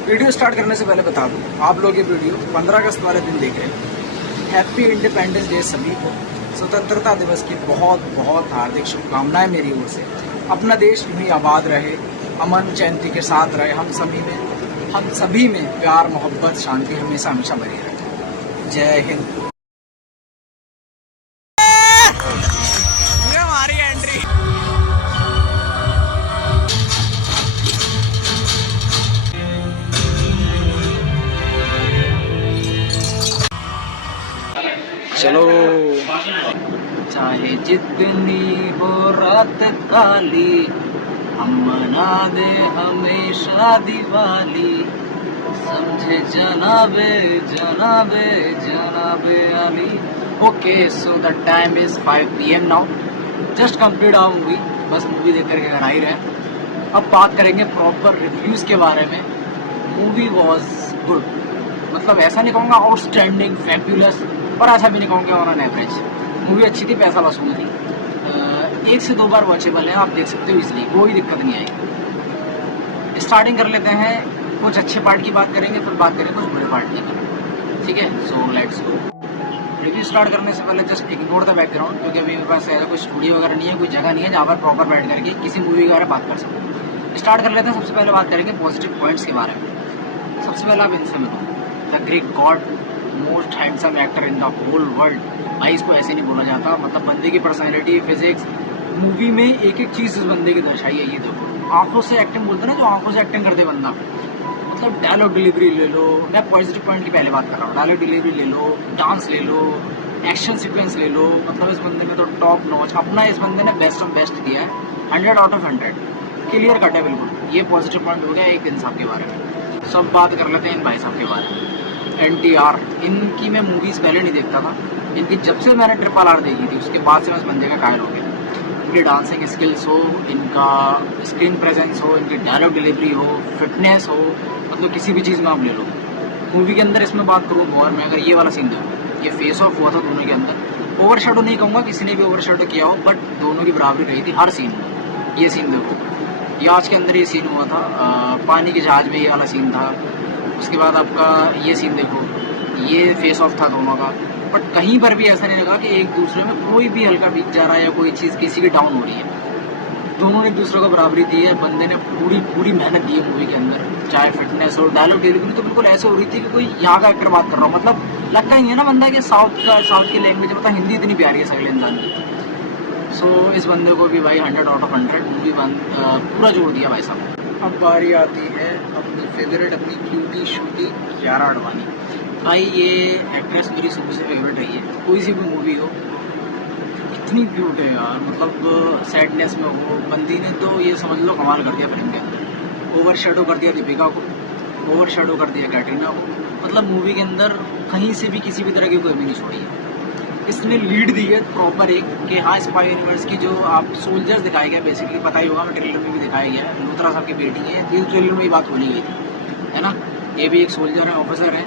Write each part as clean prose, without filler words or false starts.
Video start करने से पहले बता दूं, आप लोग ये वीडियो 15 अगस्त वाले दिन देख रहे हैं। हैप्पी इंडिपेंडेंस डे सभी को। स्वतंत्रता दिवस की बहुत बहुत हार्दिक शुभकामनाएं मेरी ओर से। अपना देश यूं ही आबाद रहे, अमन चैनती के साथ रहे। हम सभी में प्यार मोहब्बत शांति हमेशा हमेशा बनी रहे। जय हिंद। हमारी एंट्री चलो। चाहे जितनी हो रात काली, हम मना दे हमेशा दिवाली। समझे जनाबे जनाबे जनाबे अली। Okay, so the time is 5 PM now. Just complete our movie. बस मूवी देख करके घर आ ही रहे। अब बात करेंगे प्रॉपर रिव्यूज के बारे में। मूवी वॉज गुड, मतलब ऐसा नहीं कहूँगा आउटस्टैंडिंग फैब्युलस, पर ऐसा भी नहीं कहूँगा ऑन एन एवरेज। मूवी अच्छी थी, पैसा वसूल थी। 1 से 2 बार वॉचेबल है, आप देख सकते हो इसलिए, कोई दिक्कत नहीं आएगी। स्टार्टिंग कर लेते हैं, कुछ अच्छे पार्ट की बात करेंगे, फिर बात करेंगे कुछ बुरे पार्ट की। ठीक है, so let's go. Review start करने से पहले जस्ट इग्नोर द बैकग्राउंड, क्योंकि अभी मेरे पास ऐसा कोई स्टूडियो वगैरह नहीं है, कोई जगह नहीं है जहाँ पर प्रॉपर बैठ करके किसी मूवी के बारे में बात कर सकूँ। स्टार्ट कर लेते हैं। सबसे पहले बात करेंगे पॉजिटिव पॉइंट्स के बारे में। सबसे पहले आप इनसे मिलो, the Greek god, most handsome actor in the whole world. भाई इसको ऐसे नहीं बोला जाता, मतलब बंदे की पर्सनैलिटी, फिजिक्स, मूवी में एक एक चीज़ इस बंदे की दर्शाई है। ये देखो, आंखों से एक्टिंग बोलते हैं ना, जो आंखों से एक्टिंग करते बंदा, मतलब डायलॉग डिलीवरी ले लो। मैं पॉजिटिव पॉइंट की पहले बात कर रहा हूँ। डायलॉग डिलीवरी ले लो, डांस ले लो, एक्शन सीक्वेंस ले लो, मतलब इस बंदे ने तो टॉप नॉच अपना, इस बंदे ने बेस्ट ऑफ बेस्ट दिया है। 100 आउट ऑफ 100 क्लियर कट है बिल्कुल। ये पॉजिटिव पॉइंट हो गया एक इंसान के बारे में। सब बात कर लेते हैं इन भाई साहब के बारे में। NTR, इनकी मैं मूवीज़ पहले नहीं देखता था। इनकी जब से मैंने RRR देखी थी, उसके बाद से मैं इस बंदे का कायल हो गया। इनकी डांसिंग स्किल्स हो, इनका स्क्रीन प्रेजेंस हो, इनकी डायलॉग डिलीवरी हो, फिटनेस हो, मतलब किसी भी चीज़ में आप ले लो। मूवी के अंदर इसमें बात करूँ और मैं, अगर ये वाला सीन देखो, ये फेस ऑफ हुआ था दोनों के अंदर। ओवर शेडो नहीं कहूँगा, किसी ने भी ओवर शेडो किया हो, बट दोनों की बराबरी रही थी हर सीन में। ये सीन देखो, याच के अंदर ये सीन हुआ था, पानी के जहाज में ये वाला सीन था। उसके बाद आपका ये सीन देखो, ये फेस ऑफ था दोनों का। बट कहीं पर भी ऐसा नहीं लगा कि एक दूसरे में कोई भी हल्का बीत जा रहा है या कोई चीज़ किसी की डाउन हो रही है। दोनों ने एक दूसरे को बराबरी दी है। बंदे ने पूरी मेहनत दी है मूवी के अंदर, चाहे फिटनेस और डायलॉग डिलीवरी तो बिल्कुल ऐसे हो रही थी कि कोई यहाँ का एक्टर बात कर रहा हो। मतलब लगता ही नहीं है ना बंदा कि साउथ की लैंग्वेज, मतलब हिंदी इतनी प्यारी है सगले इंसान की। सो इस बंदे को भी भाई 100 आउट ऑफ 100 मूवी पूरा जोड़ दिया भाई साहब। अब बारी आती है अपनी फेवरेट, अपनी क्यूटी शूटी कियारा आडवाणी। भाई ये एक्ट्रेस मेरी शुरू से फेवरेट रही है। कोई सी भी मूवी हो, इतनी क्यूट है यार, मतलब सैडनेस में हो, बंदी ने तो ये समझ लो कमाल कर दिया फिल्म के अंदर। ओवर शेडो कर दिया दीपिका को, ओवर शेडो कर दिया कैटरीना को। मतलब मूवी के अंदर कहीं से भी किसी भी तरह की कोई भी नहीं छोड़ी है। इसने लीड दी है प्रॉपर एक, कि हाँ स्पाई यूनिवर्स की जो आप सोल्जर्स दिखाया गया, बेसिकली पता ही होगा, ट्रेलर में भी दिखाया गया है। लूथरा साहब की बेटी है, ये ट्रेलर में ही बात बोली गई थी, है ना। ये भी एक सोल्जर है, ऑफिसर है,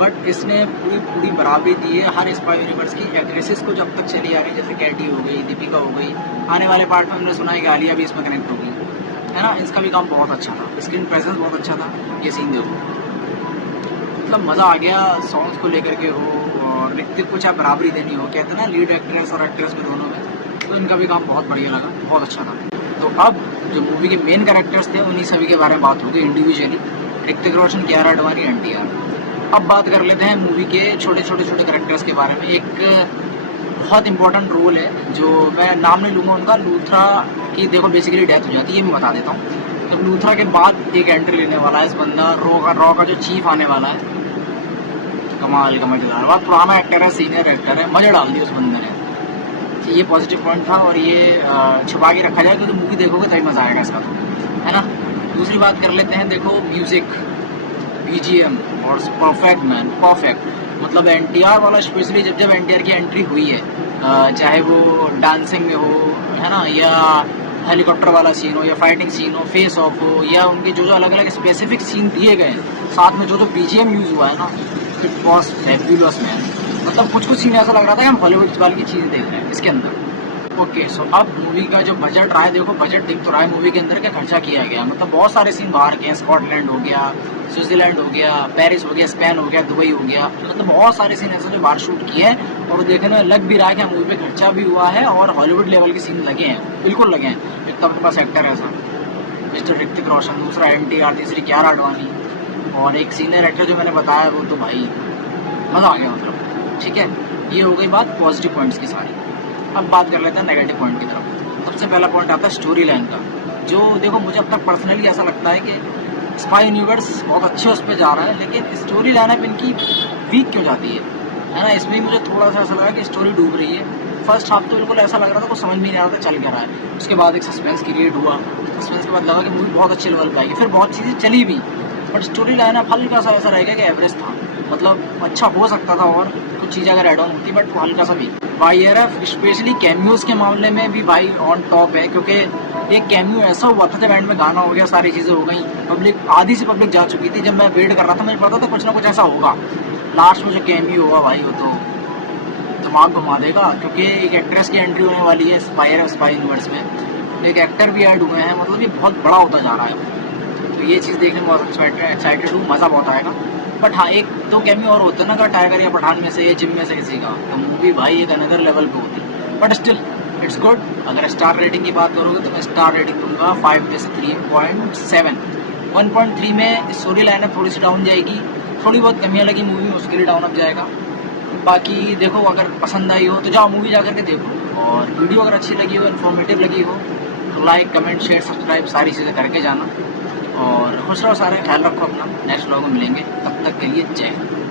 बट इसने पूरी बराबरी दी है हर स्पाई यूनिवर्स की एक्ट्रेसेस को जब तक चली आ रही है। जैसे कैटी हो गई, दीपिका हो गई, आने वाले पार्ट में हमने सुना है कि आलिया भी इसमें कनेक्ट हो गई, है ना। इसका भी काम बहुत अच्छा था, स्क्रीन प्रेजेंस बहुत अच्छा था। ये सीन देखो, मतलब मज़ा आ गया। सॉन्ग्स को लेकर के हो, और ऋतिक को चाहे बराबरी देनी हो, कहते हैं ना लीड एक्ट्रेस और एक्ट्रेस में दोनों में, तो इनका भी काम बहुत बढ़िया लगा, बहुत अच्छा था। तो अब जो मूवी के मेन कैरेक्टर्स थे उन्हीं सभी के बारे में बात होगी इंडिविजुअली। ऋतिक रोशन, कियारा आडवाणी, NTR। अब बात कर लेते हैं मूवी के छोटे छोटे कैरेक्टर्स के बारे में। एक बहुत इंपॉर्टेंट रोल है, जो मैं नाम नहीं लूँगा उनका। लूथरा की देखो बेसिकली डेथ हो जाती है, ये मैं बता देता हूँ। तो लूथरा के बाद एक एंट्री लेने वाला है इस बंदा, रॉ का जो चीफ आने वाला है। कमाल का मजेदार, बहुत पुराना एक्टर है, सीनियर एक्टर है, मजा डाल दी उस बंदे ने। ये पॉजिटिव पॉइंट था, और ये छुपा के रखा जाए, क्योंकि मूवी देखोगे तभी मजा आएगा इसका, तो है ना। दूसरी बात कर लेते हैं, देखो म्यूजिक, BGM और परफेक्ट मैन, परफेक्ट। मतलब NTR वाला स्पेशली, जब NTR की एंट्री हुई है, चाहे वो डांसिंग में हो, है ना, या हेलीकॉप्टर वाला सीन हो, या फाइटिंग सीन हो, फेस ऑफ हो, या उनके जो अलग अलग स्पेसिफिक सीन दिए गए, साथ में जो BGM यूज हुआ है ना, इट वॉज फैब्युलस मैन। मतलब कुछ सीन ऐसा लग रहा था कि हम हॉलीवुड वाली की चीज़ देख रहे हैं इसके अंदर। ओके, सो अब मूवी का जो बजट रहा है, देखो बजट दिख तो रहा है मूवी के अंदर क्या खर्चा किया गया। मतलब बहुत सारे सीन बाहर के हैं, स्कॉटलैंड हो गया, स्विट्जरलैंड हो गया, पेरिस हो गया, स्पेन हो गया, दुबई हो गया, मतलब बहुत सारे सीन ऐसे जो बाहर शूट किए हैं और देखने में लग भी रहा है कि मूवी पे खर्चा भी हुआ है और हॉलीवुड लेवल के सीन लगे हैं, बिल्कुल लगे हैं। एक तो अपने पास एक्टर है ऐसा मिस्टर ऋतिक रोशन, दूसरा NTR, तीसरी कियारा आडवाणी और एक सीनियर एक्टर जो मैंने बताया वो तो भाई मज़ा आ गया मतलब। ठीक है, ये हो गई बात पॉजिटिव पॉइंट्स की सारी। अब बात कर लेते हैं नेगेटिव पॉइंट की तरफ। सबसे पहला पॉइंट आता है स्टोरी लाइन का, जो देखो मुझे अब तक पर्सनली ऐसा लगता है कि स्पाई यूनिवर्स बहुत अच्छे उस पर जा रहा है, लेकिन स्टोरी लाइन अप इनकी वीक क्यों जाती है ना। इसमें मुझे थोड़ा सा ऐसा लगा कि स्टोरी डूब रही है। फर्स्ट हाफ तो बिल्कुल ऐसा लग रहा था, कुछ समझ में नहीं आ रहा था चल क्या रहा है। उसके बाद एक सस्पेंस क्रिएट हुआ, सस्पेंस के बाद लगा कि मूवी बहुत अच्छे लेवल पर आएगी, फिर बहुत चीज़ें चली भी, बट स्टोरी लाइन अप हल्का सा ऐसा रह गया कि एवरेज था, मतलब अच्छा हो सकता था और कुछ चीज़ें अगर एड ऑन होती, बट वो हल्का सा भी। YRF स्पेशली कैमियोज के मामले में भी भाई ऑन टॉप है, क्योंकि एक कैमियो ऐसा हुआ था जब एंड में गाना हो गया, सारी चीज़ें हो गई, पब्लिक आधी से पब्लिक जा चुकी थी। जब मैं वेट कर रहा था मुझे पता था कुछ ना कुछ ऐसा होगा, लास्ट में जो कैमियो हुआ भाई वो तो दिमाग घुमा देगा, क्योंकि एक एक्ट्रेस की एंट्री होने वाली है स्पाई यूनिवर्स में, एक एक्टर भी ऐड हुए हैं, मतलब ये बहुत बड़ा होता जा रहा है। तो ये चीज़ देखने में बहुत एक्साइटेड हूँ, मज़ा बहुत आएगा। बट हाँ, एक दो कैमियो और होता है ना, का टाइगर या पठान में से या जिम में से किसी का, तो मूवी भाई एक अनदर लेवल पे होती, बट स्टिल इट्स गुड। अगर स्टार रेटिंग की बात करोगे तो मैं स्टार रेटिंग दूंगा 5 में से 3.7। 1.3 में स्टोरी लाइन थोड़ी सी डाउन जाएगी, थोड़ी बहुत कमियाँ लगी मूवी में, उसके लिए डाउन अप जाएगा। बाकी देखो, अगर पसंद आई हो तो जाओ मूवी जा करके देखो, और वीडियो अगर अच्छी लगी हो, इन्फॉर्मेटिव लगी हो तो लाइक, कमेंट, शेयर, सब्सक्राइब सारी चीज़ें करके जाना। और खुश रहो सारे, ख्याल रखो अपना। नेक्स्ट व्लॉग में मिलेंगे, तब तक के लिए जय हिंद।